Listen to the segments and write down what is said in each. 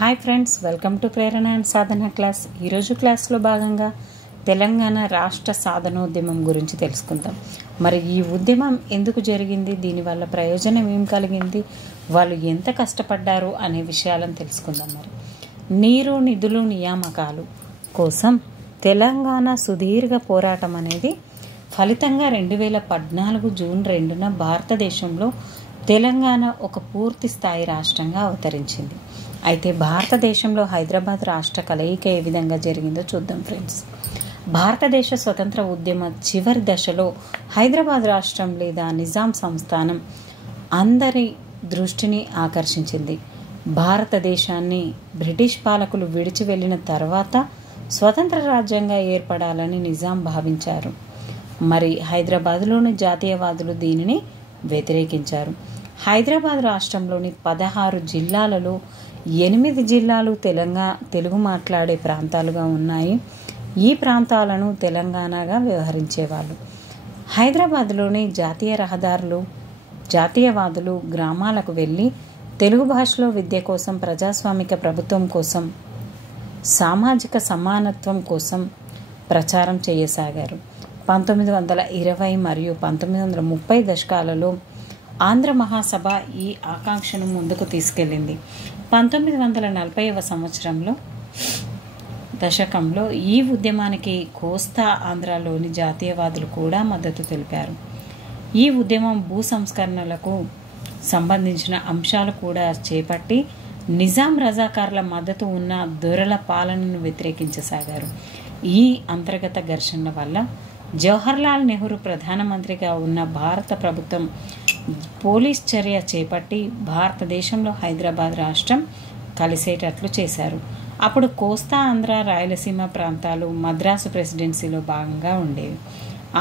Hi friends, welcome to Prerana and Sadhana class. ఈరోజు క్లాస్లో భాగంగా తెలంగాణ రాష్ట్ర సాధనోద్యమం గురించి తెలుసుకుందాం. మరి ఈ ఉద్యమం ఎందుకు జరిగింది, దీనివల్ల ప్రయోజనం ఏం కలిగింది, వాళ్ళు ఎంత కష్టపడ్డారు అనే విషయాలను తెలుసుకుందాం. మరి నీరు, నిధులు, నియామకాలు కోసం తెలంగాణ సుదీర్ఘ పోరాటం అనేది ఫలితంగా 2014 జూన్ 2న భారతదేశంలో తెలంగాణ ఒక పూర్తి స్థాయి రాష్ట్రంగా అవతరించింది. అయితే భారతదేశంలో హైదరాబాద్ రాష్ట్ర కలయిక ఏ విధంగా జరిగిందో చూద్దాం ఫ్రెండ్స్. భారతదేశ స్వతంత్ర ఉద్యమ చివరి దశలో హైదరాబాద్ రాష్ట్రం లేదా నిజాం సంస్థానం అందరి దృష్టిని ఆకర్షించింది. భారతదేశాన్ని బ్రిటిష్ పాలకులు విడిచి వెళ్ళిన తర్వాత స్వతంత్ర రాజ్యంగా ఏర్పడాలని నిజాం భావించారు. మరి హైదరాబాద్లోని జాతీయవాదులు దీనిని వ్యతిరేకించారు. హైదరాబాద్ రాష్ట్రంలోని 16 జిల్లాలలో 8 జిల్లాలు తెలుగు మాట్లాడే ప్రాంతాలుగా ఉన్నాయి. ఈ ప్రాంతాలను తెలంగాణగా వ్యవహరించేవాళ్ళు. హైదరాబాద్లోని జాతీయ రహదారులు జాతీయవాదులు గ్రామాలకు వెళ్ళి తెలుగు భాషలో విద్య కోసం, ప్రజాస్వామిక ప్రభుత్వం కోసం, సామాజిక సమానత్వం కోసం ప్రచారం చేయసాగారు. 1920 మరియు 1930 దశకాలలో ఆంధ్ర మహాసభ ఈ ఆకాంక్షను ముందుకు తీసుకెళ్లింది. 1940వ దశకంలో ఈ ఉద్యమానికి కోస్తా ఆంధ్రాలోని జాతీయవాదులు కూడా మద్దతు తెలిపారు. ఈ ఉద్యమం భూ సంస్కరణలకు సంబంధించిన అంశాలు కూడా చేపట్టి నిజాం రజాకార్ల మద్దతు ఉన్న దొరల పాలనను వ్యతిరేకించసాగారు. ఈ అంతర్గత ఘర్షణ వల్ల జవహర్లాల్ నెహ్రూ ప్రధానమంత్రిగా ఉన్న భారత ప్రభుత్వం పోలీస్ చర్య చేపట్టి భారతదేశంలో హైదరాబాద్ రాష్ట్రం కలిసేటట్లు చేశారు. అప్పుడు కోస్తా ఆంధ్ర, రాయలసీమ ప్రాంతాలు మద్రాసు ప్రెసిడెన్సీలో భాగంగా ఉండేవి.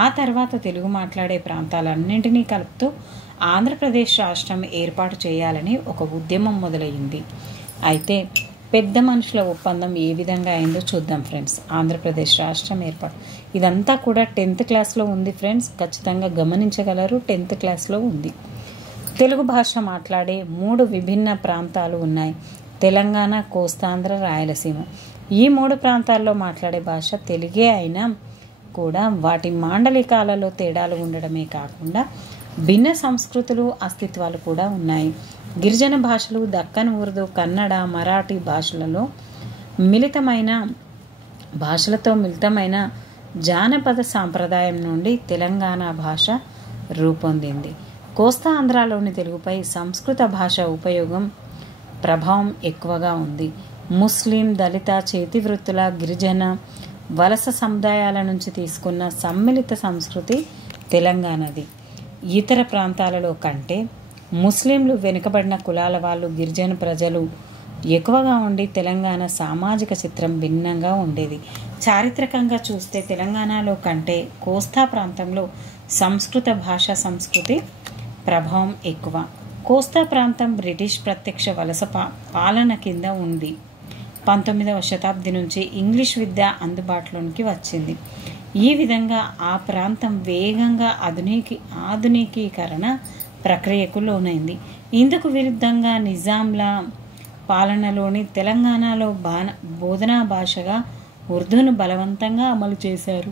ఆ తర్వాత తెలుగు మాట్లాడే ప్రాంతాలన్నింటినీ కలుపుతూ ఆంధ్రప్రదేశ్ రాష్ట్రం ఏర్పాటు చేయాలని ఒక ఉద్యమం మొదలైంది. అయితే పెద్ద మనుషుల ఒప్పందం ఏ విధంగా అయిందో చూద్దాం ఫ్రెండ్స్. ఆంధ్రప్రదేశ్ రాష్ట్రం ఏర్పాటు ఇదంతా కూడా 10th క్లాస్లో ఉంది ఫ్రెండ్స్, ఖచ్చితంగా గమనించగలరు. 10th క్లాస్లో ఉంది. తెలుగు భాష మాట్లాడే 3 విభిన్న ప్రాంతాలు ఉన్నాయి: తెలంగాణ, కోస్తాంధ్ర, రాయలసీమ. ఈ 3 ప్రాంతాల్లో మాట్లాడే భాష తెలుగే అయినా కూడా వాటి మాండలికాలలో తేడాలు ఉండడమే కాకుండా భిన్న సంస్కృతులు, అస్తిత్వాలు కూడా ఉన్నాయి. గిరిజన భాషలు, దక్కన్ ఉర్దూ, కన్నడ, మరాఠీ భాషలతో మిళితమైన జానపద సాంప్రదాయం నుండి తెలంగాణ భాష రూపొందింది. కోస్తా ఆంధ్రాలోని తెలుగుపై సంస్కృత భాష ఉపయోగం ప్రభావం ఎక్కువగా ఉంది. ముస్లిం, దళిత, చేతివృత్తుల, గిరిజన, వలస సముదాయాల నుంచి తీసుకున్న సమ్మిళిత సంస్కృతి తెలంగాణది. ఇతర ప్రాంతాలలో కంటే ముస్లింలు, వెనుకబడిన కులాల వాళ్ళు, గిరిజన ప్రజలు ఎక్కువగా ఉండి తెలంగాణ సామాజిక చిత్రం భిన్నంగా ఉండేది. చారిత్రకంగా చూస్తే తెలంగాణలో కంటే కోస్తా ప్రాంతంలో సంస్కృత భాషా సంస్కృతి ప్రభావం ఎక్కువ. కోస్తా ప్రాంతం బ్రిటిష్ ప్రత్యక్ష వలస పాలన కింద ఉంది. 19వ శతాబ్ది నుంచి ఇంగ్లీష్ విద్య అందుబాటులోనికి వచ్చింది. ఈ విధంగా ఆ ప్రాంతం వేగంగా ఆధునికీకరణ ప్రక్రియకు లోనైంది. ఇందుకు విరుద్ధంగా నిజాంల పాలనలోని తెలంగాణలో బోధనా భాషగా ఉర్దూను బలవంతంగా అమలు చేశారు.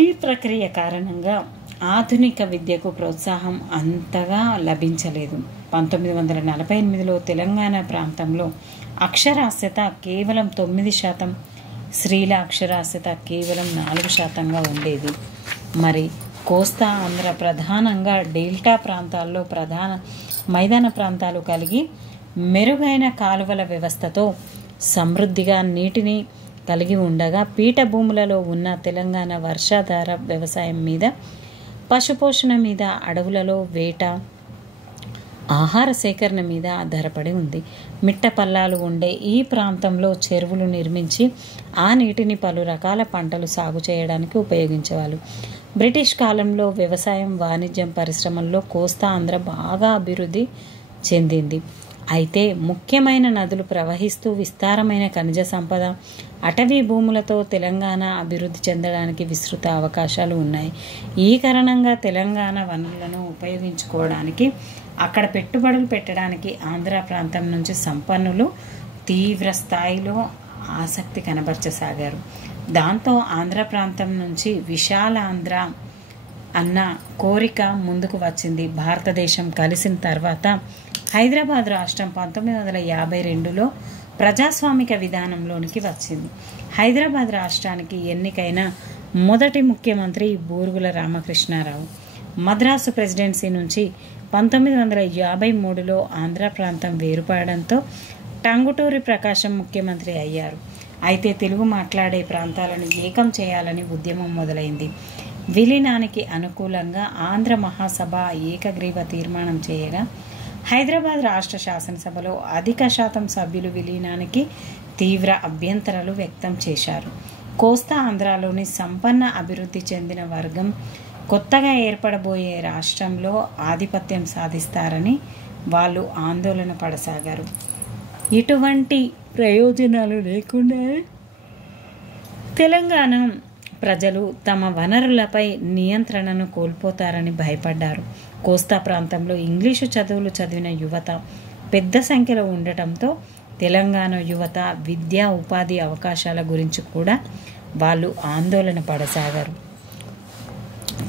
ఈ ప్రక్రియ కారణంగా ఆధునిక విద్యకు ప్రోత్సాహం అంతగా లభించలేదు. 1948లో తెలంగాణ ప్రాంతంలో అక్షరాస్యత కేవలం 9%, స్త్రీల అక్షరాస్యత కేవలం 4%గా ఉండేది. మరి కోస్తా ఆంధ్ర ప్రధానంగా డెల్టా ప్రాంతాల్లో ప్రధాన మైదాన ప్రాంతాలు కలిగి మెరుగైన కాలువల వ్యవస్థతో సమృద్ధిగా నీటిని కలిగి ఉండగా పీఠభూములలో ఉన్న తెలంగాణ వర్షాధార వ్యవసాయం మీద, పశుపోషణ మీద, అడవులలో వేట, ఆహార సేకరణ మీద ఆధారపడి ఉంది. మిట్ట పల్లాలు ఉండే ఈ ప్రాంతంలో చెరువులు నిర్మించి ఆ నీటిని పలు రకాల పంటలు సాగు చేయడానికి ఉపయోగించేవాళ్ళు. బ్రిటిష్ కాలంలో వ్యవసాయం, వాణిజ్యం, పరిశ్రమల్లో కోస్తా ఆంధ్ర బాగా అభివృద్ధి చెందింది. అయితే ముఖ్యమైన నదులు ప్రవహిస్తూ విస్తారమైన ఖనిజ సంపద, అటవీ భూములతో తెలంగాణ అభివృద్ధి చెందడానికి విస్తృత అవకాశాలు ఉన్నాయి. ఈ కారణంగా తెలంగాణ వనరులను ఉపయోగించుకోవడానికి అక్కడ పెట్టుబడులు పెట్టడానికి ఆంధ్ర ప్రాంతం నుంచి సంపన్నులు తీవ్ర స్థాయిలో ఆసక్తి కనబరచసాగారు. దాంతో ఆంధ్ర ప్రాంతం నుంచి విశాలాంధ్ర అన్న కోరిక ముందుకు వచ్చింది. భారతదేశం కలిసిన తర్వాత హైదరాబాద్ రాష్ట్రం 1952లో ప్రజాస్వామిక విధానంలోనికి వచ్చింది. హైదరాబాద్ రాష్ట్రానికి ఎన్నికైన మొదటి ముఖ్యమంత్రి బూరుగుల రామకృష్ణారావు. మద్రాసు ప్రెసిడెన్సీ నుంచి 1953లో ఆంధ్ర ప్రాంతం వేరుపడడంతో టంగుటూరి ప్రకాశం ముఖ్యమంత్రి అయ్యారు. అయితే తెలుగు మాట్లాడే ప్రాంతాలను ఏకం చేయాలని ఉద్యమం మొదలైంది. విలీనానికి అనుకూలంగా ఆంధ్ర మహాసభ ఏకగ్రీవ తీర్మానం చేయగా హైదరాబాద్ రాష్ట్ర శాసనసభలో అధిక శాతం సభ్యులు విలీనానికి తీవ్ర అభ్యంతరాలు వ్యక్తం చేశారు. కోస్తా ఆంధ్రాలోని సంపన్న అభివృద్ధి చెందిన వర్గం కొత్తగా ఏర్పడబోయే రాష్ట్రంలో ఆధిపత్యం సాధిస్తారని వాళ్ళు ఆందోళన పడసాగారు. ఇటువంటి ప్రయోజనాలు లేకుండా తెలంగాణ ప్రజలు తమ వనరులపై నియంత్రణను కోల్పోతారని భయపడ్డారు. కోస్తా ప్రాంతంలో ఇంగ్లీషు చదువులు చదివిన యువత పెద్ద సంఖ్యలో ఉండటంతో తెలంగాణ యువత విద్యా ఉపాధి అవకాశాల గురించి కూడా వాళ్ళు ఆందోళన పడసాగారు.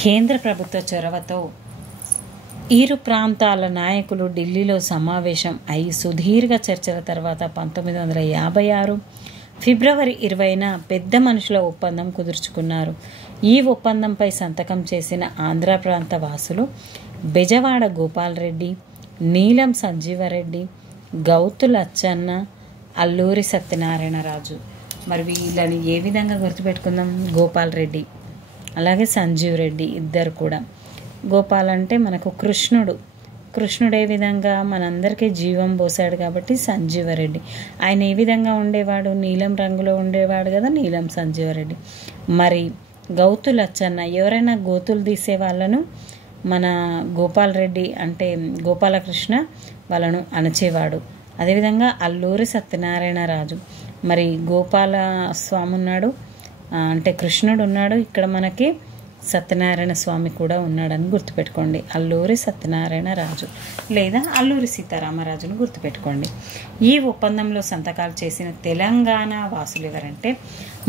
కేంద్ర ప్రభుత్వ చొరవతో ఇరు ప్రాంతాల నాయకులు ఢిల్లీలో సమావేశం అయి సుదీర్ఘ చర్చల తర్వాత 1956 ఫిబ్రవరి 20న పెద్ద మనుషుల ఒప్పందం కుదుర్చుకున్నారు. ఈ ఒప్పందంపై సంతకం చేసిన ఆంధ్ర ప్రాంత వాసులు బెజవాడ గోపాలరెడ్డి, నీలం సంజీవరెడ్డి, గౌతు లచ్చన్న, అల్లూరి సత్యనారాయణరాజు. మరి వీళ్ళని ఏ విధంగా గుర్తుపెట్టుకుందాం? గోపాలరెడ్డి అలాగే సంజీవ్ రెడ్డి ఇద్దరు కూడా. గోపాల్ అంటే మనకు కృష్ణుడు ఏ విధంగా మనందరికీ జీవం పోసాడు కాబట్టి సంజీవరెడ్డి. ఆయన ఏ విధంగా ఉండేవాడు? నీలం రంగులో ఉండేవాడు కదా, నీలం సంజీవరెడ్డి. మరి గౌతు లచ్చన్న ఎవరైనా గోతులు తీసే వాళ్ళను మన గోపాలరెడ్డి అంటే గోపాలకృష్ణ వాళ్ళను అణచేవాడు. అదేవిధంగా అల్లూరి సత్యనారాయణరాజు, మరి గోపాల స్వామి ఉన్నాడు అంటే కృష్ణుడు ఉన్నాడు, ఇక్కడ మనకి సత్యనారాయణ స్వామి కూడా ఉన్నాడని గుర్తుపెట్టుకోండి. అల్లూరి సత్యనారాయణరాజు లేదా అల్లూరి సీతారామరాజును గుర్తుపెట్టుకోండి. ఈ ఒప్పందంలో సంతకాలు చేసిన తెలంగాణ వాసులు ఎవరంటే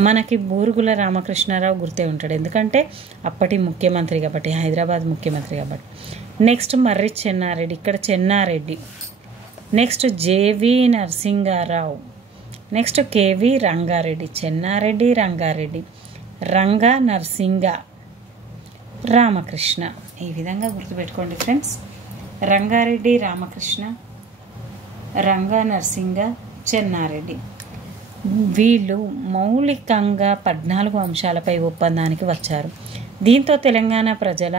మనకి బూరుగుల రామకృష్ణారావు గుర్తే ఉంటాడు, ఎందుకంటే అప్పటి ముఖ్యమంత్రి కాబట్టి, హైదరాబాద్ ముఖ్యమంత్రి కాబట్టి. నెక్స్ట్ మర్రి చెన్నారెడ్డి, ఇక్కడ చెన్నారెడ్డి. Next J V Narasinga Rao, next K V Ranga Reddy. చెన్నారెడ్డి, రంగారెడ్డి, రంగా నరసింగ, రామకృష్ణ. ఈ విధంగా గుర్తుపెట్టుకోండి ఫ్రెండ్స్. రంగారెడ్డి, రామకృష్ణ, రంగా నరసింగ, చెన్నారెడ్డి. వీళ్ళు మౌలికంగా 14 అంశాలపై ఒప్పందానికి వచ్చారు. దీంతో తెలంగాణ ప్రజల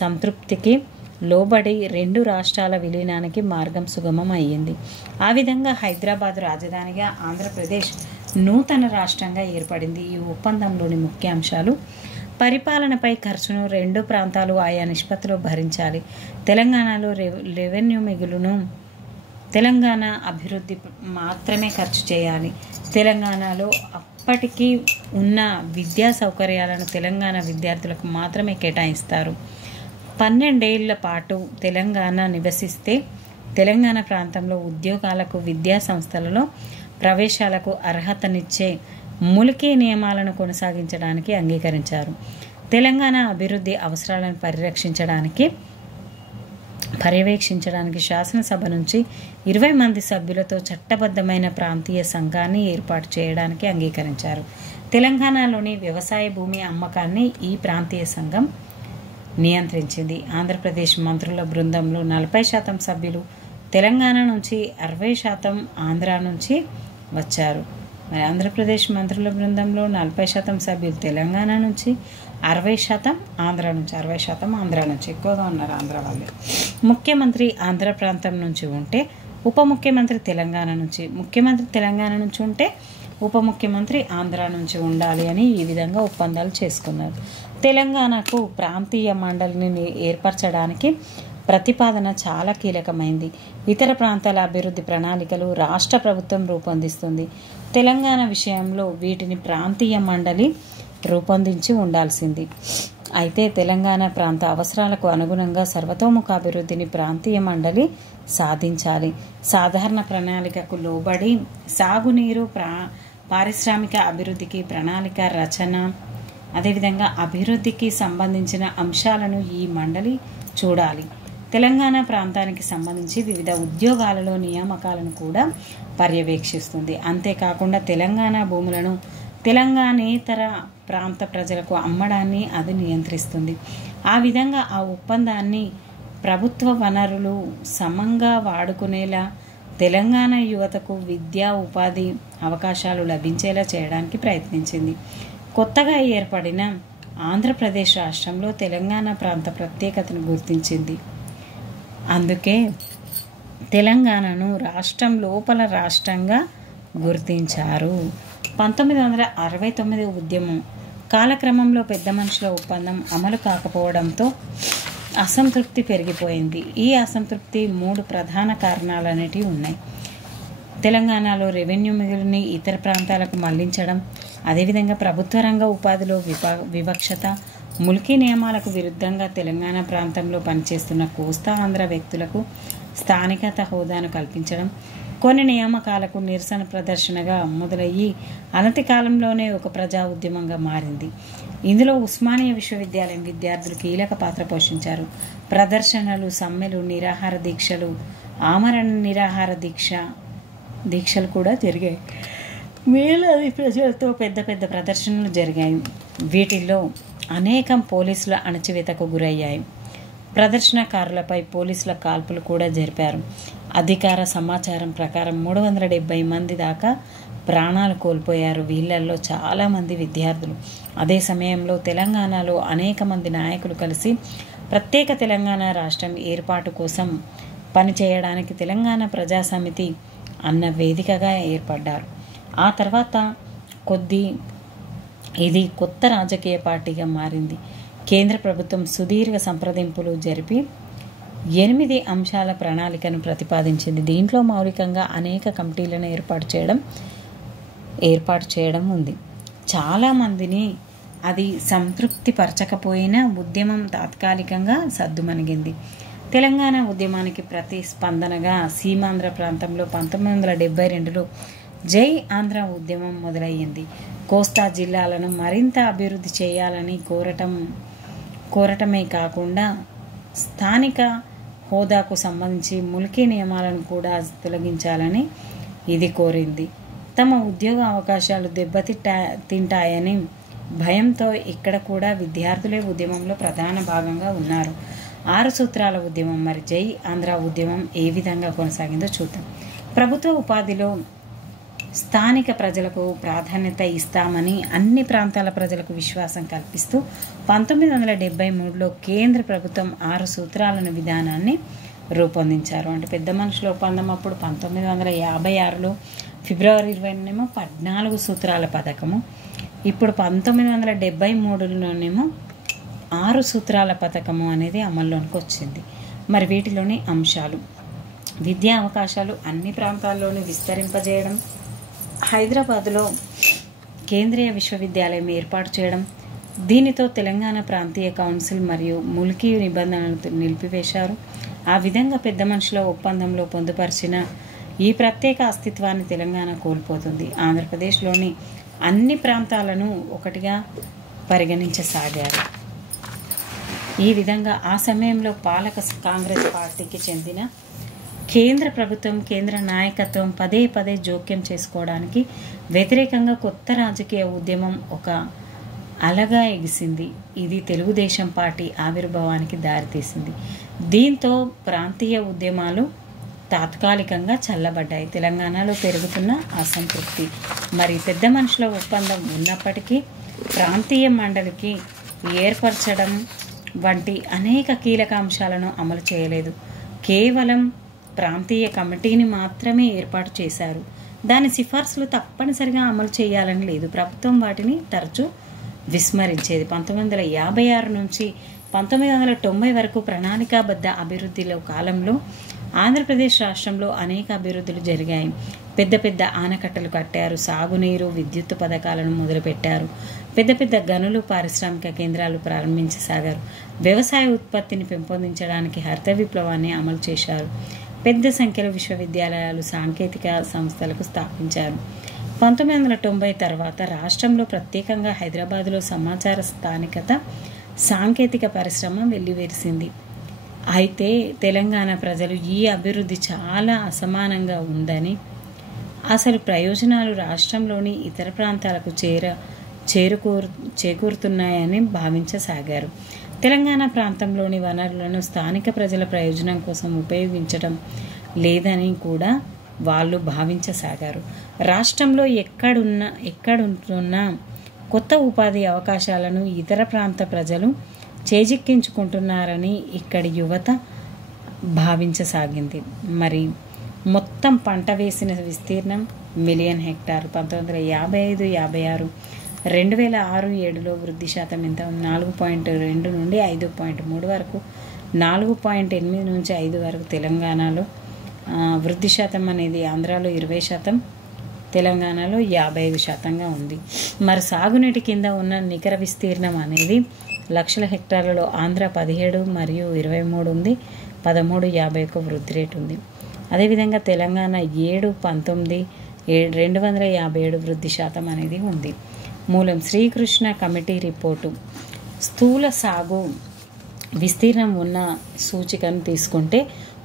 సంతృప్తికి లోబడి 2 రాష్ట్రాల విలీనానికి మార్గం సుగమం అయ్యింది. ఆ విధంగా హైదరాబాద్ రాజధానిగా ఆంధ్రప్రదేశ్ నూతన రాష్ట్రంగా ఏర్పడింది. ఈ ఒప్పందంలోని ముఖ్య అంశాలు: పరిపాలనపై ఖర్చును 2 ప్రాంతాలు ఆయా నిష్పత్తిలో భరించాలి. తెలంగాణలో రెవెన్యూ మిగులును తెలంగాణ అభివృద్ధి మాత్రమే ఖర్చు చేయాలి. తెలంగాణలో అప్పటికి ఉన్న విద్యా సౌకర్యాలను తెలంగాణ విద్యార్థులకు మాత్రమే కేటాయిస్తారు. 12 ఏళ్ల పాటు తెలంగాణ నివసిస్తే తెలంగాణ ప్రాంతంలో ఉద్యోగాలకు, విద్యా సంస్థలలో ప్రవేశాలకు అర్హతనిచ్చే ములికీ నియమాలను కొనసాగించడానికి అంగీకరించారు. తెలంగాణ అభివృద్ధి అవసరాలను పర్యవేక్షించడానికి శాసనసభ నుంచి 20 మంది సభ్యులతో చట్టబద్ధమైన ప్రాంతీయ సంఘాన్ని ఏర్పాటు చేయడానికి అంగీకరించారు. తెలంగాణలోని వ్యవసాయ భూమి అమ్మకాన్ని ఈ ప్రాంతీయ సంఘం నియంత్రించింది. ఆంధ్రప్రదేశ్ మంత్రుల బృందంలో 40% సభ్యులు తెలంగాణ నుంచి, 60% ఆంధ్ర నుంచి వచ్చారు. మరి ఆంధ్రప్రదేశ్ మంత్రుల బృందంలో 40% సభ్యులు తెలంగాణ నుంచి, 60% ఆంధ్ర నుంచి. 60% ఆంధ్ర నుంచి, ఎక్కువగా ఉన్నారు ఆంధ్ర వాళ్ళు. ముఖ్యమంత్రి ఆంధ్ర ప్రాంతం నుంచి ఉంటే ఉప ముఖ్యమంత్రి తెలంగాణ నుంచి, ముఖ్యమంత్రి తెలంగాణ నుంచి ఉంటే ఉప ముఖ్యమంత్రి ఆంధ్ర నుంచి ఉండాలి అని ఈ విధంగా ఒప్పందాలు చేసుకున్నారు. తెలంగాణకు ప్రాంతీయ మండలిని ఏర్పరచడానికి ప్రతిపాదన చాలా కీలకమైంది. ఇతర ప్రాంతాల అభివృద్ధి ప్రణాళికలు రాష్ట్ర ప్రభుత్వం రూపొందిస్తుంది. తెలంగాణ విషయంలో వీటిని ప్రాంతీయ మండలి రూపొందించి ఉండాల్సింది. అయితే తెలంగాణ ప్రాంత అవసరాలకు అనుగుణంగా సర్వతోముఖాభివృద్ధిని ప్రాంతీయ మండలి సాధించాలి. సాధారణ ప్రణాళికకు లోబడి సాగునీరు, పారిశ్రామిక అభివృద్ధికి ప్రణాళిక రచన, అదేవిధంగా అభివృద్ధికి సంబంధించిన అంశాలను ఈ మండలి చూడాలి. తెలంగాణ ప్రాంతానికి సంబంధించి వివిధ ఉద్యోగాలలో నియామకాలను కూడా పర్యవేక్షిస్తుంది. అంతేకాకుండా తెలంగాణ భూములను తెలంగాణేతర ప్రాంత ప్రజలకు అమ్మడాన్ని అది నియంత్రిస్తుంది. ఆ విధంగా ఆ ఒప్పందాన్ని ప్రభుత్వ వనరులు సమంగా వాడుకునేలా తెలంగాణ యువతకు విద్యా, ఉపాధి అవకాశాలు లభించేలా చేయడానికి ప్రయత్నించింది. కొత్తగా ఏర్పడిన ఆంధ్రప్రదేశ్ రాష్ట్రంలో తెలంగాణ ప్రాంత ప్రత్యేకతను గుర్తించింది. అందుకే తెలంగాణను రాష్ట్రం లోపల రాష్ట్రంగా గుర్తించారు. 1969 ఉద్యమం కాలక్రమంలో పెద్ద మనుషుల ఒప్పందం అమలు కాకపోవడంతో అసంతృప్తి పెరిగిపోయింది. ఈ అసంతృప్తి 3 ప్రధాన కారణాలనేటివి ఉన్నాయి. తెలంగాణలో రెవెన్యూ మిగులుని ఇతర ప్రాంతాలకు మళ్లించడం, అదేవిధంగా ప్రభుత్వ రంగ ఉపాధిలో వివక్షత, ముల్కీ నియమాలకు విరుద్ధంగా తెలంగాణ ప్రాంతంలో పనిచేస్తున్న కోస్తా ఆంధ్ర వ్యక్తులకు స్థానికత హోదాను కల్పించడం, కొన్ని నియామకాలకు నిరసన ప్రదర్శనగా మొదలయ్యి అనతి కాలంలోనే ఒక ప్రజా ఉద్యమంగా మారింది. ఇందులో ఉస్మానియా విశ్వవిద్యాలయం విద్యార్థులు కీలక పాత్ర పోషించారు. ప్రదర్శనలు, సమ్మెలు, నిరాహార దీక్షలు, ఆమరణ నిరాహార దీక్షలు కూడా జరిగాయి. వేలాది ప్రజలతో పెద్ద పెద్ద ప్రదర్శనలు జరిగాయి. వీటిల్లో అనేకం పోలీసుల అణచివేతకు గురయ్యాయి. ప్రదర్శనకారులపై పోలీసుల కాల్పులు కూడా జరిపారు. అధికార సమాచారం ప్రకారం 370 మంది దాకా ప్రాణాలు కోల్పోయారు. వీళ్ళల్లో చాలామంది విద్యార్థులు. అదే సమయంలో తెలంగాణలో అనేక మంది నాయకులు కలిసి ప్రత్యేక తెలంగాణ రాష్ట్రం ఏర్పాటు కోసం పనిచేయడానికి తెలంగాణ ప్రజాసమితి అన్న వేదికగా ఏర్పడ్డారు. ఆ తర్వాత ఇది కొత్త రాజకీయ పార్టీగా మారింది. కేంద్ర ప్రభుత్వం సుదీర్ఘ సంప్రదింపులు జరిపి 8 అంశాల ప్రణాళికను ప్రతిపాదించింది. దీంట్లో మౌలికంగా అనేక కమిటీలను ఏర్పాటు చేయడం ఉంది. చాలామందిని అది సంతృప్తి పరచకపోయినా ఉద్యమం తాత్కాలికంగా సద్దుమణిగింది. తెలంగాణ ఉద్యమానికి ప్రతిస్పందనగా సీమాంధ్ర ప్రాంతంలో 1972లో జై ఆంధ్ర ఉద్యమం మొదలయ్యింది. కోస్తా జిల్లాలను మరింత అభివృద్ధి చేయాలని కోరటమే కాకుండా స్థానిక హోదాకు సంబంధించి ముల్కీ నియమాలను కూడా తొలగించాలని ఇది కోరింది. తమ ఉద్యోగ అవకాశాలు దెబ్బతింటాయని భయంతో ఇక్కడ కూడా విద్యార్థులే ఉద్యమంలో ప్రధాన భాగంగా ఉన్నారు. 6 సూత్రాల ఉద్యమం, మరి జై ఆంధ్ర ఉద్యమం ఏ విధంగా కొనసాగిందో చూద్దాం. ప్రభుత్వ ఉపాధిలో స్థానిక ప్రజలకు ప్రాధాన్యత ఇస్తామని అన్ని ప్రాంతాల ప్రజలకు విశ్వాసం కల్పిస్తూ 1973లో కేంద్ర ప్రభుత్వం 6 సూత్రాలను విధానాన్ని రూపొందించారు. అంటే పెద్ద మనుషుల ఒప్పందం అప్పుడు 1956లో ఫిబ్రవరి 20 14 సూత్రాల పథకము, ఇప్పుడు 1973లోనేమో 6 సూత్రాల పథకము అనేది అమల్లోనికి వచ్చింది. మరి వీటిలోని అంశాలు: విద్యా అవకాశాలు అన్ని ప్రాంతాల్లోనూ విస్తరింపజేయడం, హైదరాబాద్లో కేంద్రీయ విశ్వవిద్యాలయం ఏర్పాటు చేయడం, దీనితో తెలంగాణ ప్రాంతీయ కౌన్సిల్ మరియు ముల్కీ నిబంధనలను నిలిపివేశారు. ఆ విధంగా పెద్ద మనుషుల ఒప్పందంలో పొందుపరిచిన ఈ ప్రత్యేక అస్తిత్వాన్ని తెలంగాణ కోల్పోతుంది. ఆంధ్రప్రదేశ్లోని అన్ని ప్రాంతాలను ఒకటిగా పరిగణించసాగారు. ఈ విధంగా ఆ సమయంలో పాలక కాంగ్రెస్ పార్టీకి చెందిన కేంద్ర ప్రభుత్వం, కేంద్ర నాయకత్వం పదే జోక్యం చేసుకోవడానికి వ్యతిరేకంగా కొత్త రాజకీయ ఉద్యమం ఒక అలగా ఎగిసింది. ఇది తెలుగుదేశం పార్టీ ఆవిర్భావానికి దారితీసింది. దీంతో ప్రాంతీయ ఉద్యమాలు తాత్కాలికంగా చల్లబడ్డాయి. తెలంగాణలో పెరుగుతున్న అసంతృప్తి, మరి పెద్ద మనుషుల ఒప్పందం ఉన్నప్పటికీ ప్రాంతీయ మండలికి ఏర్పరచడం వంటి అనేక కీలక అంశాలను అమలు చేయలేదు. కేవలం ప్రాంతీయ కమిటీని మాత్రమే ఏర్పాటు చేశారు. దాని సిఫార్సులు తప్పనిసరిగా అమలు చేయాలని లేదు. ప్రభుత్వం వాటిని తరచూ విస్మరించేది. 1956 నుంచి 1990 వరకు ప్రణాళికాబద్ధ అభివృద్ధిలో కాలంలో ఆంధ్రప్రదేశ్ రాష్ట్రంలో అనేక అభివృద్ధులు జరిగాయి. పెద్ద ఆనకట్టలు కట్టారు, సాగునీరు, విద్యుత్ పథకాలను మొదలుపెట్టారు, పెద్ద పెద్ద గనులు, పారిశ్రామిక కేంద్రాలు ప్రారంభించసాగారు. వ్యవసాయ ఉత్పత్తిని పెంపొందించడానికి హరిత విప్లవాన్ని అమలు చేశారు. పెద్ద సంఖ్యలో విశ్వవిద్యాలయాలు, సాంకేతిక సంస్థలకు స్థాపించారు. 1990 తర్వాత రాష్ట్రంలో, ప్రత్యేకంగా హైదరాబాదులో సమాచార స్థానికత, సాంకేతిక పరిశ్రమ వెల్లివిరిసింది. అయితే తెలంగాణ ప్రజలు ఈ అభివృద్ధి చాలా అసమానంగా ఉందని, అసలు ప్రయోజనాలు రాష్ట్రంలోని ఇతర ప్రాంతాలకు చేకూరుతున్నాయని భావించసాగారు. తెలంగాణ ప్రాంతంలోని వనరులను స్థానిక ప్రజల ప్రయోజనం కోసం ఉపయోగించడం లేదని కూడా వాళ్ళు భావించసాగారు. రాష్ట్రంలో ఎక్కడుంటున్నా కొత్త ఉపాధి అవకాశాలను ఇతర ప్రాంత ప్రజలు చేజిక్కించుకుంటున్నారని ఇక్కడి యువత భావించసాగింది. మరి మొత్తం పంట వేసిన విస్తీర్ణం 1,000,000 హెక్టార్లు. 1955-56, 2006-7లో వృద్ధి శాతం ఎంత? 4.2 నుండి 5.3 వరకు, 4.8 నుంచి 5 వరకు తెలంగాణలో వృద్ధి శాతం అనేది ఆంధ్రాలో 20%, తెలంగాణలో 55%గా ఉంది. మరి సాగునీటి కింద ఉన్న నికర విస్తీర్ణం అనేది లక్షల హెక్టార్లలో ఆంధ్ర 17 మరియు 23 ఉంది. 13.51 వృద్ధి రేటు ఉంది. అదేవిధంగా తెలంగాణ 7.19, 257 వృద్ధి శాతం అనేది ఉంది. మూలం శ్రీకృష్ణ కమిటీ రిపోర్టు. స్థూల సాగు విస్తీర్ణం ఉన్న సూచికను తీసుకుంటే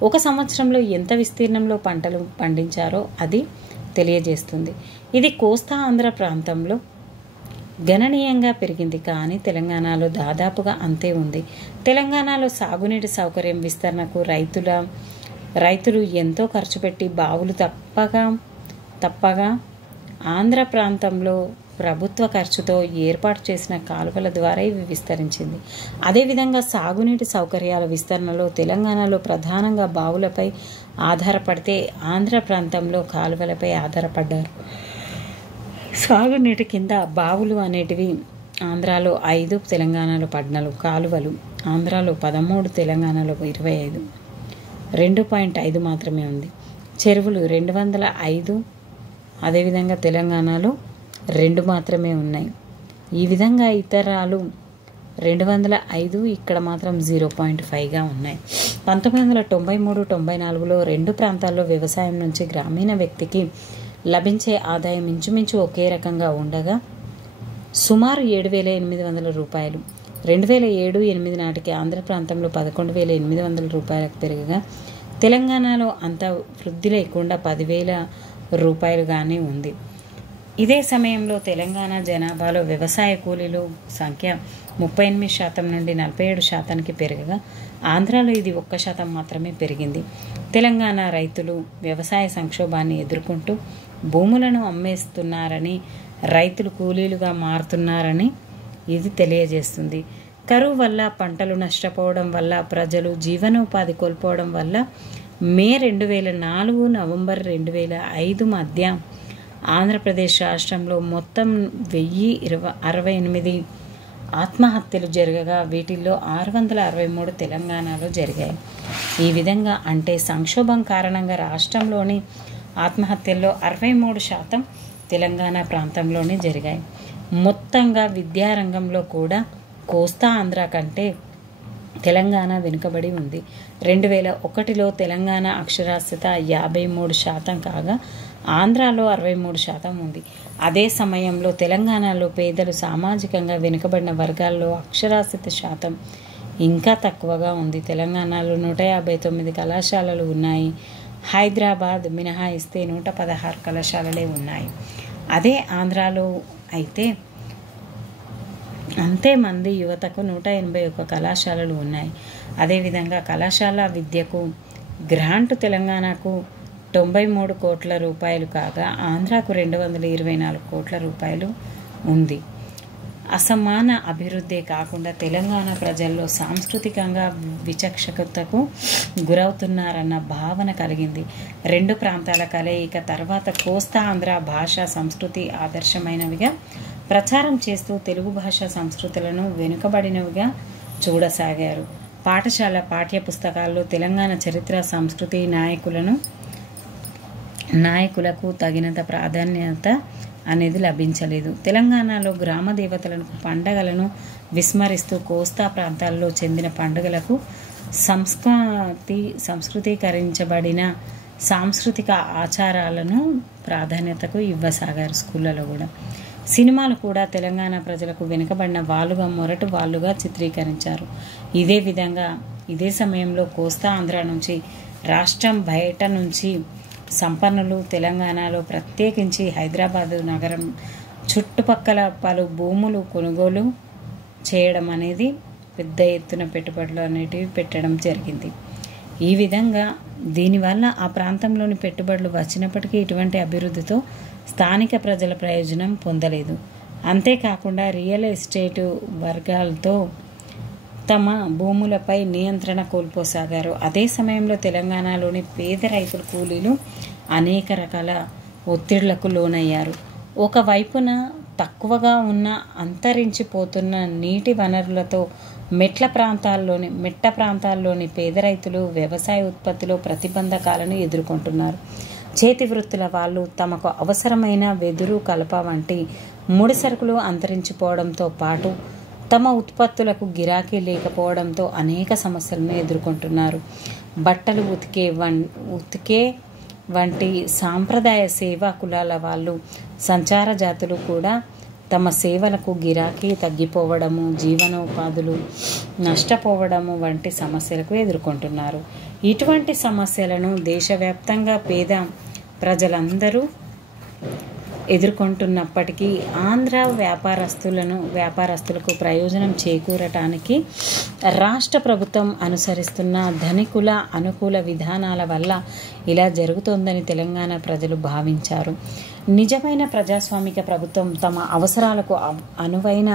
ఒక సంవత్సరంలో ఎంత విస్తీర్ణంలో పంటలు పండించారో అది తెలియజేస్తుంది. ఇది కోస్తా ఆంధ్ర ప్రాంతంలో గణనీయంగా పెరిగింది, కానీ తెలంగాణలో దాదాపుగా అంతే ఉంది. తెలంగాణలో సాగునీటి సౌకర్యం విస్తరణకు రైతులు ఎంతో ఖర్చు పెట్టి బావులు తప్పగా ఆంధ్ర ప్రాంతంలో ప్రభుత్వ ఖర్చుతో ఏర్పాటు చేసిన కాలువల ద్వారా ఇవి విస్తరించింది. అదేవిధంగా సాగునీటి సౌకర్యాల విస్తరణలో తెలంగాణలో ప్రధానంగా బావులపై ఆధారపడితే ఆంధ్ర ప్రాంతంలో కాలువలపై ఆధారపడ్డారు. సాగునీటి కింద బావులు అనేటివి ఆంధ్రాలో 5, తెలంగాణలో 14, కాలువలు ఆంధ్రాలో 13, తెలంగాణలో 25, 2.5 మాత్రమే ఉంది. చెరువులు 205, అదేవిధంగా తెలంగాణలో 2 మాత్రమే ఉన్నాయి. ఈ విధంగా ఇతరాలు 205, ఇక్కడ మాత్రం 0.5గా ఉన్నాయి. 1993-94లో 2 ప్రాంతాల్లో వ్యవసాయం నుంచి గ్రామీణ వ్యక్తికి లభించే ఆదాయం ఇంచుమించు ఒకే రకంగా ఉండగా సుమారు 7,800 రూపాయలు. 2007-8 నాటికి ఆంధ్ర ప్రాంతంలో 11,800 రూపాయలకు పెరగగా తెలంగాణలో అంత వృద్ధి లేకుండా 10,000 రూపాయలుగానే ఉంది. ఇదే సమయంలో తెలంగాణ జనాభాలో వ్యవసాయ కూలీలు సంఖ్య 38% నుండి 47%కి పెరగగా ఆంధ్రాలో ఇది 1% మాత్రమే పెరిగింది. తెలంగాణ రైతులు వ్యవసాయ సంక్షోభాన్ని ఎదుర్కొంటూ భూములను అమ్మేస్తున్నారని, రైతులు కూలీలుగా మారుతున్నారని ఇది తెలియజేస్తుంది. కరువు వల్ల, పంటలు నష్టపోవడం వల్ల, ప్రజలు జీవనోపాధి కోల్పోవడం వల్ల మే 2004, నవంబర్ 2005 మధ్య ఆంధ్రప్రదేశ్ రాష్ట్రంలో మొత్తం 1,068 ఆత్మహత్యలు జరగగా వీటిల్లో 663 తెలంగాణలో జరిగాయి. ఈ విధంగా అంటే సంక్షోభం కారణంగా రాష్ట్రంలోని ఆత్మహత్యల్లో 63% తెలంగాణ ప్రాంతంలోనే జరిగాయి. మొత్తంగా విద్యారంగంలో కూడా కోస్తా ఆంధ్ర కంటే తెలంగాణ వెనుకబడి ఉంది. 2001లో తెలంగాణ అక్షరాస్యత 53% కాగా ఆంధ్రాలో 63% ఉంది. అదే సమయంలో తెలంగాణలో పేదలు, సామాజికంగా వెనుకబడిన వర్గాల్లో అక్షరాస్యత శాతం ఇంకా తక్కువగా ఉంది. తెలంగాణలో 159 కళాశాలలు ఉన్నాయి. హైదరాబాద్ మినహాయిస్తే 116 కళాశాలలే ఉన్నాయి. అదే ఆంధ్రాలో అయితే అంతే మంది యువతకు 181 కళాశాలలు ఉన్నాయి. అదేవిధంగా కళాశాల విద్యకు గ్రాంటు తెలంగాణకు 93 కోట్ల రూపాయలు కాగా ఆంధ్రాకు 224 కోట్ల రూపాయలు ఉంది. అసమాన అభివృద్ధే కాకుండా తెలంగాణ ప్రజల్లో సాంస్కృతికంగా విచక్షణతకు గురవుతున్నారన్న భావన కలిగింది. 2 ప్రాంతాల కలయిక తర్వాత కోస్తా ఆంధ్ర భాష, సంస్కృతి ఆదర్శమైనవిగా ప్రచారం చేస్తూ తెలుగు భాష, సంస్కృతులను వెనుకబడినవిగా చూడసాగారు. పాఠశాల పాఠ్య పుస్తకాల్లో తెలంగాణ చరిత్ర, సంస్కృతి, నాయకులను నాయకులకు తగినంత ప్రాధాన్యత అనేది లభించలేదు. తెలంగాణలో గ్రామ దేవతలను, పండగలను విస్మరిస్తూ కోస్తా ప్రాంతాల్లో చెందిన పండుగలకు సంస్కృతీకరించబడిన సాంస్కృతిక ఆచారాలను ప్రాధాన్యతకు ఇవ్వసాగారు. స్కూళ్ళలో కూడా సినిమాలు కూడా తెలంగాణ ప్రజలకు వెనుకబడిన వాళ్ళుగా, మొరటు వాళ్ళుగా చిత్రీకరించారు. ఇదే సమయంలో కోస్తా ఆంధ్ర నుంచి, రాష్ట్రం బయట నుంచి సంపన్నులు తెలంగాణలో, ప్రత్యేకించి హైదరాబాదు నగరం చుట్టుపక్కల పలు భూములు కొనుగోలు చేయడం అనేది పెద్ద ఎత్తున పెట్టుబడులు అనేటివి పెట్టడం జరిగింది. ఈ విధంగా దీనివల్ల ఆ ప్రాంతంలోని పెట్టుబడులు వచ్చినప్పటికీ ఇటువంటి అభివృద్ధితో స్థానిక ప్రజల ప్రయోజనం పొందలేదు. అంతేకాకుండా రియల్ ఎస్టేటు వర్గాలతో తమ భూములపై నియంత్రణ కోల్పోసాగారు. అదే సమయంలో తెలంగాణలోని పేద రైతుల కూలీలు అనేక రకాల ఒత్తిళ్లకు లోనయ్యారు. ఒకవైపున తక్కువగా ఉన్న అంతరించిపోతున్న నీటి వనరులతో మెట్ట ప్రాంతాల్లోని పేద రైతులు వ్యవసాయ ఉత్పత్తిలో ప్రతిబంధకాలను ఎదుర్కొంటున్నారు. చేతి వృత్తుల వాళ్ళు తమకు అవసరమైన వెదురు, కలప వంటి ముడి సరుకులు అంతరించిపోవడంతో పాటు తమ ఉత్పత్తులకు గిరాకీ లేకపోవడంతో అనేక సమస్యలను ఎదుర్కొంటున్నారు. బట్టలు ఉతికే వంటి సాంప్రదాయ సేవా కులాల వాళ్ళు, సంచార జాతులు కూడా తమ సేవలకు గిరాకీ తగ్గిపోవడము, జీవనోపాధులు నష్టపోవడము వంటి సమస్యలకు ఎదుర్కొంటున్నారు. ఇటువంటి సమస్యలను దేశవ్యాప్తంగా పేద ప్రజలందరూ ఎదుర్కొంటున్నప్పటికీ ఆంధ్ర వ్యాపారస్తులకు ప్రయోజనం చేకూరటానికి రాష్ట్ర ప్రభుత్వం అనుసరిస్తున్న ధనికుల అనుకూల విధానాల వల్ల ఇలా జరుగుతోందని తెలంగాణ ప్రజలు భావించారు. నిజమైన ప్రజాస్వామిక ప్రభుత్వం తమ అవసరాలకు అనువైన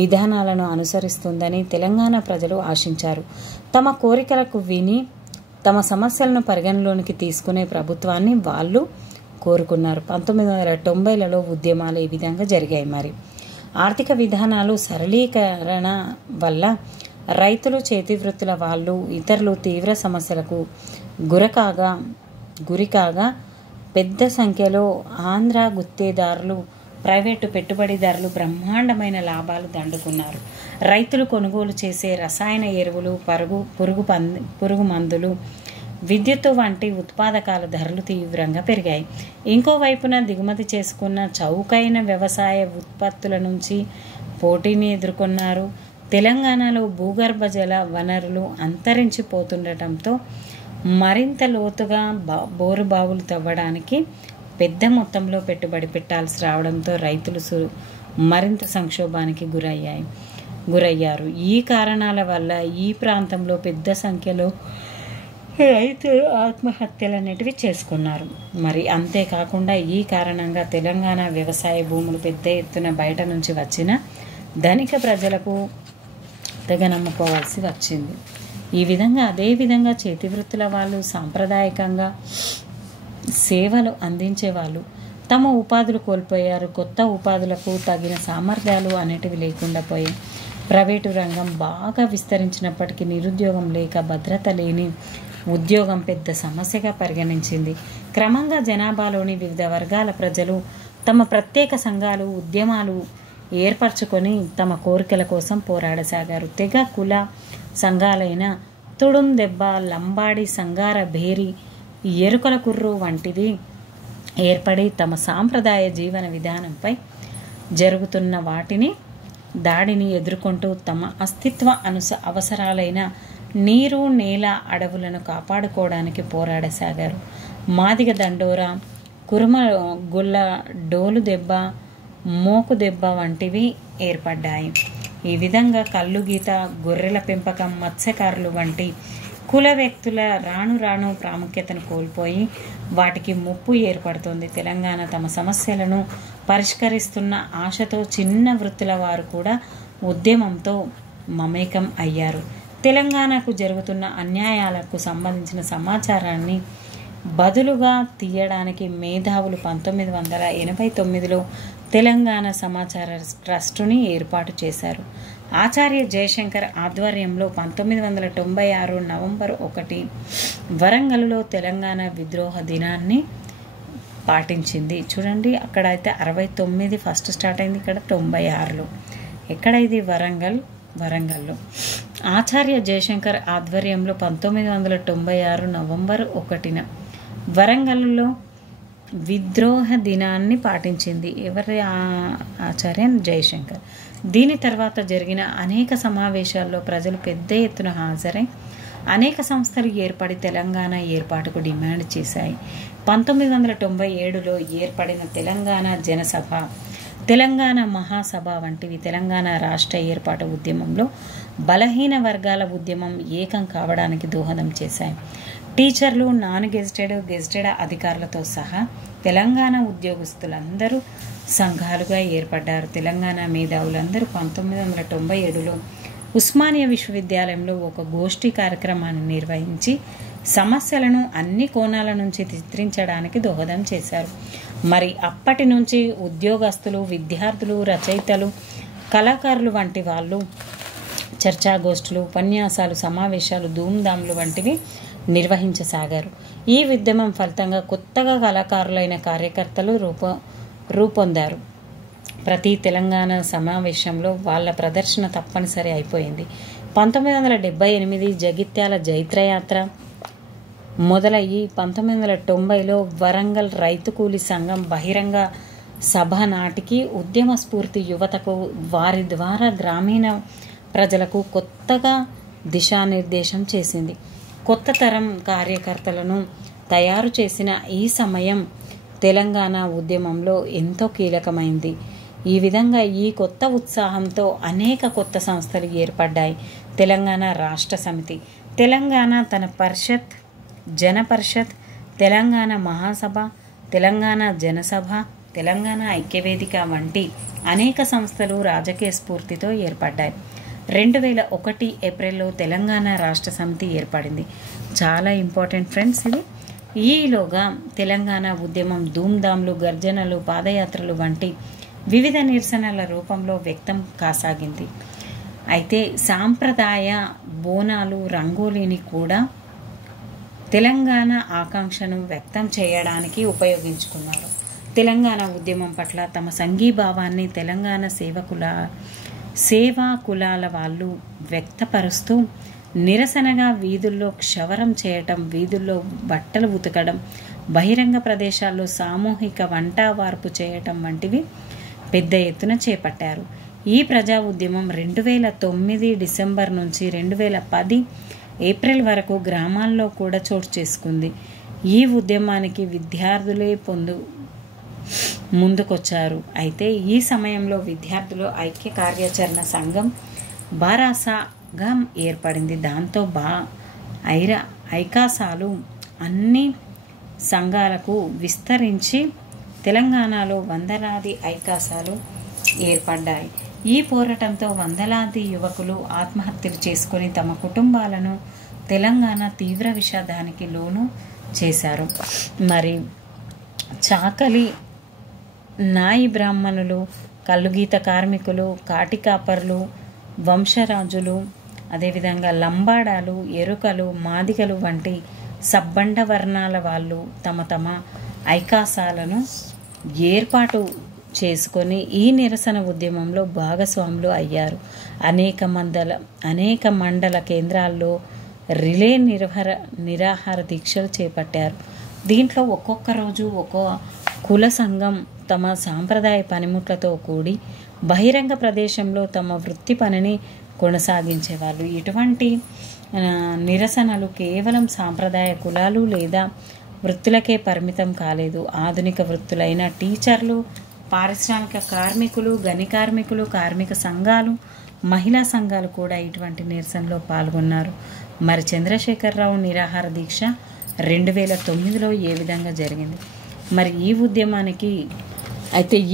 విధానాలను అనుసరిస్తుందని తెలంగాణ ప్రజలు ఆశించారు. తమ కోరికలకు విని తమ సమస్యలను పరిగణలోనికి తీసుకునే ప్రభుత్వాన్ని వాళ్ళు కోరుకున్నారు. 1990లలో ఉద్యమాలు ఈ విధంగా జరిగాయి. మరి ఆర్థిక విధానాలు సరళీకరణ వల్ల రైతులు, చేతి వృత్తుల వాళ్ళు, ఇతరులు తీవ్ర సమస్యలకు గురికాగా పెద్ద సంఖ్యలో ఆంధ్ర గుత్తేదారులు, ప్రైవేటు పెట్టుబడిదారులు బ్రహ్మాండమైన లాభాలు దండుకున్నారు. రైతులు కొనుగోలు చేసే రసాయన ఎరువులు, పురుగు మందులు, విద్యుత్తు వంటి ఉత్పాదకాల ధరలు తీవ్రంగా పెరిగాయి. ఇంకోవైపున దిగుమతి చేసుకున్న చౌకైన వ్యవసాయ ఉత్పత్తుల నుంచి పోటీని ఎదుర్కొన్నారు. తెలంగాణలో భూగర్భ జల వనరులు అంతరించిపోతుండటంతో మరింత లోతుగా బోరు బావులు తవ్వడానికి పెద్ద మొత్తంలో పెట్టుబడి పెట్టాల్సి రావడంతో రైతులు మరింత సంక్షోభానికి గురయ్యారు. ఈ కారణాల వల్ల ఈ ప్రాంతంలో పెద్ద సంఖ్యలో రైతులు ఆత్మహత్యలు అనేటివి చేసుకున్నారు. మరి అంతేకాకుండా ఈ కారణంగా తెలంగాణ వ్యవసాయ భూములు పెద్ద ఎత్తున బయట నుంచి వచ్చిన ధనిక ప్రజలకు తెగ నమ్ముకోవాల్సి వచ్చింది. అదేవిధంగా చేతి వృత్తుల వాళ్ళు, సాంప్రదాయకంగా సేవలు అందించేవాళ్ళు తమ ఉపాధులు కోల్పోయారు. కొత్త ఉపాధులకు తగిన సామర్థ్యాలు అనేటివి లేకుండా పోయాయి. ప్రైవేటు రంగం బాగా విస్తరించినప్పటికీ నిరుద్యోగం లేక, భద్రత లేని ఉద్యోగం పెద్ద సమస్యగా పరిగణించింది. క్రమంగా జనాభాలోని వివిధ వర్గాల ప్రజలు తమ ప్రత్యేక సంఘాలు, ఉద్యమాలు ఏర్పరచుకొని తమ కోరికల కోసం పోరాడసాగారు. తెగ కుల సంఘాలైన తుడుం దెబ్బ, లంబాడి, సంగార, భేరి, ఎరుకల కుర్రు వంటివి ఏర్పడి తమ సాంప్రదాయ జీవన విధానంపై జరుగుతున్న దాడిని ఎదుర్కొంటూ తమ అస్తిత్వ అవసరాలైన నీరు, నేల, అడవులను కాపాడుకోవడానికి పోరాడసాగారు. మాదిగ దండోరా, కురుమ గుల్ల, డోలు దెబ్బ, మోకు దెబ్బ వంటివి ఏర్పడ్డాయి. ఈ విధంగా కల్లు గీత, గొర్రెల పెంపకం, మత్స్యకారులు వంటి కుల వ్యక్తుల రాను ప్రాముఖ్యతను కోల్పోయి వాటికి ముప్పు ఏర్పడుతోంది. తెలంగాణ తమ సమస్యలను పరిష్కరిస్తున్న ఆశతో చిన్న వృత్తుల వారు కూడా ఉద్యమంతో మమేకం అయ్యారు. తెలంగాణకు జరుగుతున్న అన్యాయాలకు సంబంధించిన సమాచారాన్ని బదులుగా తీయడానికి మేధావులు 1989లో తెలంగాణ సమాచార ట్రస్టుని ఏర్పాటు చేశారు. ఆచార్య జయశంకర్ ఆధ్వర్యంలో 1996 నవంబర్ 1 వరంగల్లో తెలంగాణ విద్రోహ దినాన్ని పాటించింది. చూడండి, అక్కడ అయితే 69 ఫస్ట్ స్టార్ట్ అయింది, ఇక్కడ 96లో. ఎక్కడ ఇది? వరంగల్లో. ఆచార్య జయశంకర్ ఆధ్వర్యంలో 1996 నవంబర్ 1న వరంగల్లో విద్రోహ దినాన్ని పాటించింది. ఎవరి? ఆచార్య జయశంకర్. దీని తర్వాత జరిగిన అనేక సమావేశాల్లో ప్రజలు పెద్ద ఎత్తున హాజరై అనేక సంస్థలు ఏర్పడి తెలంగాణ ఏర్పాటుకు డిమాండ్ చేశాయి. 1997లో ఏర్పడిన తెలంగాణ జనసభ, తెలంగాణ మహాసభ వంటివి తెలంగాణ రాష్ట్ర ఏర్పాటు ఉద్యమంలో బలహీన వర్గాల ఉద్యమం ఏకం కావడానికి దోహదం చేశాయి. టీచర్లు, నాన్ గెజిటెడ్ అధికారులతో సహా తెలంగాణ ఉద్యోగస్తులందరూ సంఘాలుగా ఏర్పడ్డారు. తెలంగాణ మేధావులందరూ 1997లో ఉస్మానియా విశ్వవిద్యాలయంలో ఒక గోష్ఠీ కార్యక్రమాన్ని నిర్వహించి సమస్యలను అన్ని కోణాల నుంచి చిత్రించడానికి దోహదం చేశారు. మరి అప్పటి నుంచి ఉద్యోగస్తులు, విద్యార్థులు, రచయితలు, కళాకారులు వంటి వాళ్ళు చర్చాగోష్ఠులు, ఉపన్యాసాలు, సమావేశాలు, ధూమ్ధాంలు వంటివి నిర్వహించసాగారు. ఈ ఉద్యమం ఫలితంగా కొత్తగా కళాకారులైన కార్యకర్తలు రూపొందారు. ప్రతి తెలంగాణ సమావేశంలో వాళ్ళ ప్రదర్శన తప్పనిసరి అయిపోయింది. 1978 జగిత్యాల జైత్రయాత్ర మొదలయ్యి 1990లో వరంగల్ రైతు కూలీ సంఘం బహిరంగ సభ నాటికి ఉద్యమ స్ఫూర్తి యువతకు, వారి ద్వారా గ్రామీణ ప్రజలకు కొత్తగా దిశానిర్దేశం చేసింది. కొత్త తరం కార్యకర్తలను తయారు చేసిన ఈ సమయం తెలంగాణ ఉద్యమంలో ఎంతో కీలకమైంది. ఈ విధంగా ఈ కొత్త ఉత్సాహంతో అనేక కొత్త సంస్థలు ఏర్పడ్డాయి. తెలంగాణ రాష్ట్ర సమితి, తెలంగాణ తన పరిషత్, జనపరిషత్, తెలంగాణ మహాసభ, తెలంగాణ జనసభ, తెలంగాణ ఐక్యవేదిక వంటి అనేక సంస్థలు రాజకీయ స్ఫూర్తితో ఏర్పడ్డాయి. 2001 ఏప్రిల్లో తెలంగాణ రాష్ట్ర సమితి ఏర్పడింది. చాలా ఇంపార్టెంట్ ఫ్రెండ్స్ ఇది. ఈలోగా తెలంగాణ ఉద్యమం ధూమ్ధాంలు, గర్జనలు, పాదయాత్రలు వంటి వివిధ నిరసనల రూపంలో వ్యక్తం కాసాగింది. అయితే సాంప్రదాయ బోనాలు, రంగోలీని కూడా తెలంగాణ ఆకాంక్షను వ్యక్తం చేయడానికి ఉపయోగించుకున్నారు. తెలంగాణ ఉద్యమం పట్ల తమ సంఘీభావాన్ని తెలంగాణ సేవా కులాల వాళ్ళు వ్యక్తపరుస్తూ నిరసనగా వీధుల్లో క్షవరం చేయటం, వీధుల్లో బట్టలు ఉతకడం, బహిరంగ ప్రదేశాల్లో సామూహిక వంటవార్పు చేయటం వంటివి పెద్ద ఎత్తున చేపట్టారు. ఈ ప్రజా ఉద్యమం 2009 డిసెంబర్ నుంచి 2010 ఏప్రిల్ వరకు గ్రామాల్లో కూడా చోటు చేసుకుంది. ఈ ఉద్యమానికి విద్యార్థులే ముందుకొచ్చారు. అయితే ఈ సమయంలో విద్యార్థులు ఐక్య కార్యాచరణ సంఘం బారాసాగా ఏర్పడింది. దాంతో ఐకాసాలు అన్ని సంఘాలకు విస్తరించి తెలంగాణలో వందలాది ఐకాసాలు ఏర్పడ్డాయి. ఈ పోరాటంతో వందలాది యువకులు ఆత్మహత్యలు చేసుకుని తమ కుటుంబాలను తెలంగాణ తీవ్ర విషాదానికి లోను చేశారు. మరి చాకలి, నాయి బ్రాహ్మణులు, కల్లుగీత కార్మికులు, కాటికాపర్లు, వంశరాజులు, అదేవిధంగా లంబాడాలు, ఎరుకలు, మాదిగలు వంటి సబ్బండ వర్ణాల వాళ్ళు తమ ఐకాసాలను ఏర్పాటు చేసుకొని ఈ నిరసన ఉద్యమంలో భాగస్వాములు అయ్యారు. అనేక మండల కేంద్రాల్లో రిలే నిరాహార దీక్షలు చేపట్టారు. దీంట్లో ఒక్కొక్క రోజు ఒక్కో కుల సంఘం తమ సాంప్రదాయ పనిముట్లతో కూడి బహిరంగ ప్రదేశంలో తమ వృత్తి పనిని కొనసాగించేవాళ్ళు. ఇటువంటి నిరసనలు కేవలం సాంప్రదాయ కులాలు లేదా వృత్తులకే పరిమితం కాలేదు. ఆధునిక వృత్తులైన టీచర్లు, పారిశ్రామిక కార్మికులు, గని కార్మికులు, కార్మిక సంఘాలు, మహిళా సంఘాలు కూడా ఇటువంటి నిరసనలో పాల్గొన్నారు. మరి చంద్రశేఖరరావు నిరాహార దీక్ష 2009లో ఏ విధంగా జరిగింది? మరి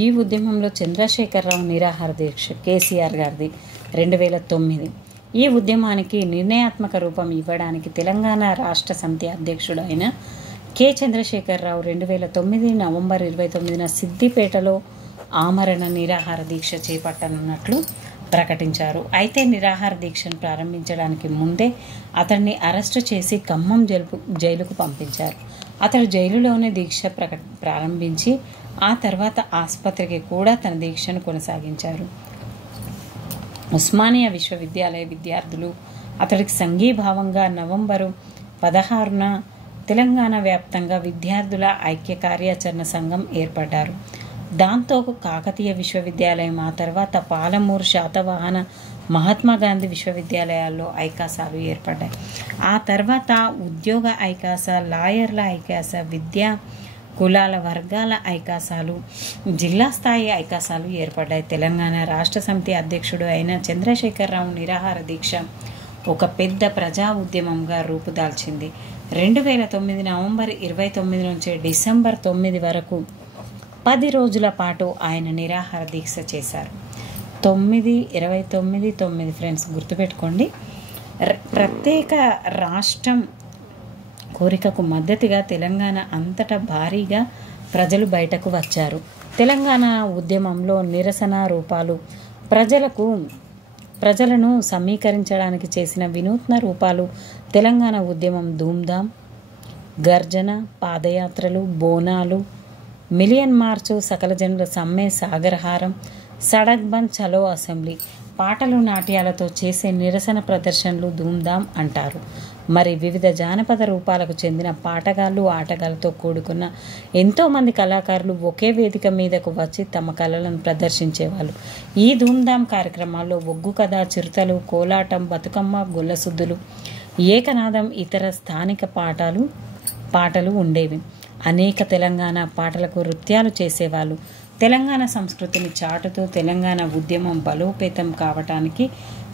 ఈ ఉద్యమంలో చంద్రశేఖరరావు నిరాహార దీక్ష కేసీఆర్ గారిది 2009. ఈ ఉద్యమానికి నిర్ణయాత్మక రూపం ఇవ్వడానికి తెలంగాణ రాష్ట్ర సమితి అధ్యక్షుడు అయిన కె చంద్రశేఖరరావు 2009 నవంబర్ 29న సిద్దిపేటలో ఆమరణ నిరాహార దీక్ష చేపట్టనున్నట్లు ప్రకటించారు. అయితే నిరాహార దీక్షను ప్రారంభించడానికి ముందే అతన్ని అరెస్టు చేసి ఖమ్మం జైలుకు పంపించారు. అతడు జైలులోనే దీక్ష ప్రారంభించి ఆ తర్వాత ఆసుపత్రికి కూడా తన దీక్షను కొనసాగించారు. ఉస్మానియా విశ్వవిద్యాలయ విద్యార్థులు అతడికి సంఘీభావంగా నవంబరు 16న తెలంగాణ వ్యాప్తంగా విద్యార్థుల ఐక్య కార్యాచరణ సంఘం ఏర్పడ్డారు. దాంతో కాకతీయ విశ్వవిద్యాలయం, ఆ తర్వాత పాలమూరు, శాతవాహన, మహాత్మా గాంధీ విశ్వవిద్యాలయాల్లో ఐకాసాలు ఏర్పడ్డాయి. ఆ తర్వాత ఉద్యోగ ఐకాస, లాయర్ల ఐకాస, విద్యా కులాల వర్గాల ఐకాసాలు, జిల్లా స్థాయి ఐకాసాలు ఏర్పడ్డాయి. తెలంగాణ రాష్ట్ర సమితి అధ్యక్షుడు అయిన చంద్రశేఖరరావు నిరాహార దీక్ష ఒక పెద్ద ప్రజా ఉద్యమంగా రూపుదాల్చింది. 2009 నవంబర్ 29 నుంచి డిసెంబర్ 9 వరకు 10 రోజుల పాటు ఆయన నిరాహార దీక్ష చేశారు. 9/29/9 ఫ్రెండ్స్ గుర్తుపెట్టుకోండి. ప్రత్యేక రాష్ట్రం కోరికకు మద్దతుగా తెలంగాణ అంతటా భారీగా ప్రజలు బయటకు వచ్చారు. తెలంగాణ ఉద్యమంలో నిరసన రూపాలు, ప్రజలను సమీకరించడానికి చేసిన వినూత్న రూపాలు, తెలంగాణ ఉద్యమం ధూమ్ధాం, గర్జన, పాదయాత్రలు, బోనాలు, మిలియన్ మార్చు, సకల జనుల సమ్మె, సాగరహారం, సడక్ బంద్, చలో అసెంబ్లీ, పాటలు నాట్యాలతో చేసే నిరసన ప్రదర్శనలు ధూమ్ధాం అంటారు. మరి వివిధ జానపద రూపాలకు చెందిన పాటగాళ్ళు, ఆటగాళ్ళతో కూడుకున్న ఎంతోమంది కళాకారులు ఒకే వేదిక మీదకు వచ్చి తమ కళలను ప్రదర్శించేవాళ్ళు. ఈ ధూమ్ధాం కార్యక్రమాల్లో ఒగ్గు కథ, చిరుతలు, కోలాటం, బతుకమ్మ, గొల్లసుద్దులు, ఏకనాదం, ఇతర స్థానిక పాటలు ఉండేవి. అనేక తెలంగాణ పాటలకు నృత్యాలు చేసేవాళ్ళు. తెలంగాణ సంస్కృతిని చాటుతూ తెలంగాణ ఉద్యమం బలోపేతం కావటానికి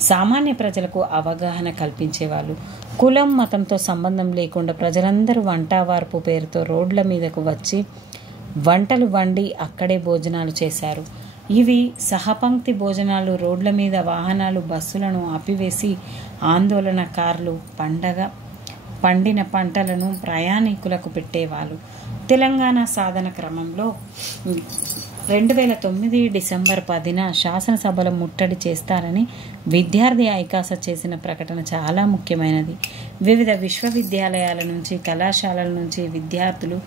సామాన్య ప్రజలకు అవగాహన కల్పించేవాళ్ళు. కులం, మతంతో సంబంధం లేకుండా ప్రజలందరూ వంటవార్పు పేరుతో రోడ్ల మీదకు వచ్చి వంటలు వండి అక్కడే భోజనాలు చేశారు. ఇవి సహపంక్తి భోజనాలు. రోడ్ల మీద వాహనాలు, బస్సులను ఆపివేసి ఆందోళనకారులు పండిన పంటలను ప్రయాణికులకు పెట్టేవాళ్ళు. తెలంగాణ సాధన క్రమంలో 2009 డిసెంబర్ 10న శాసనసభలో ముట్టడి చేస్తారని విద్యార్థి ఐకాస చేసిన ప్రకటన చాలా ముఖ్యమైనది. వివిధ విశ్వవిద్యాలయాల నుంచి, కళాశాలల నుంచి విద్యార్థులు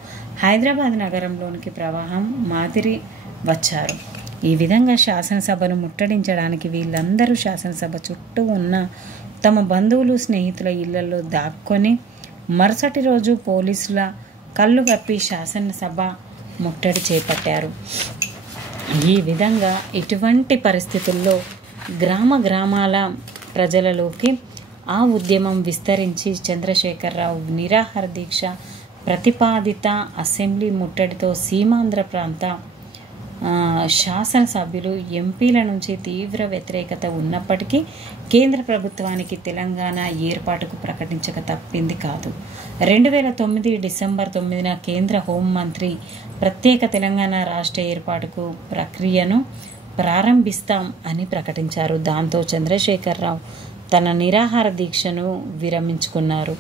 హైదరాబాద్ నగరంలోనికి ప్రవాహం మాదిరి వచ్చారు. ఈ విధంగా శాసనసభను ముట్టడించడానికి వీళ్ళందరూ శాసనసభ చుట్టూ ఉన్న తమ బంధువులు, స్నేహితుల ఇళ్లలో దాక్కొని మరుసటి రోజు పోలీసుల కళ్ళు కప్పి శాసనసభ ముట్టడి చేపట్టారు. ఈ విధంగా ఇటువంటి పరిస్థితుల్లో గ్రామాల ప్రజలలోకి ఆ ఉద్యమం విస్తరించి చంద్రశేఖరరావు నిరాహార దీక్ష ప్రతిపాదిత అసెంబ్లీ ముట్టడితో సీమాంధ్ర ప్రాంత శాసనసభ్యులు, ఎంపీల నుంచి తీవ్ర వ్యతిరేకత ఉన్నప్పటికీ కేంద్ర ప్రభుత్వానికి తెలంగాణ ఏర్పాటుకు ప్రకటించక తప్పింది కాదు. 2009 డిసెంబర్ 9న కేంద్ర హోంమంత్రి ప్రత్యేక తెలంగాణ రాష్ట్ర ఏర్పాటుకు ప్రక్రియను ప్రారంభిస్తాం అని ప్రకటించారు. దాంతో చంద్రశేఖరరావు తన నిరాహార దీక్షను విరమించుకున్నారు.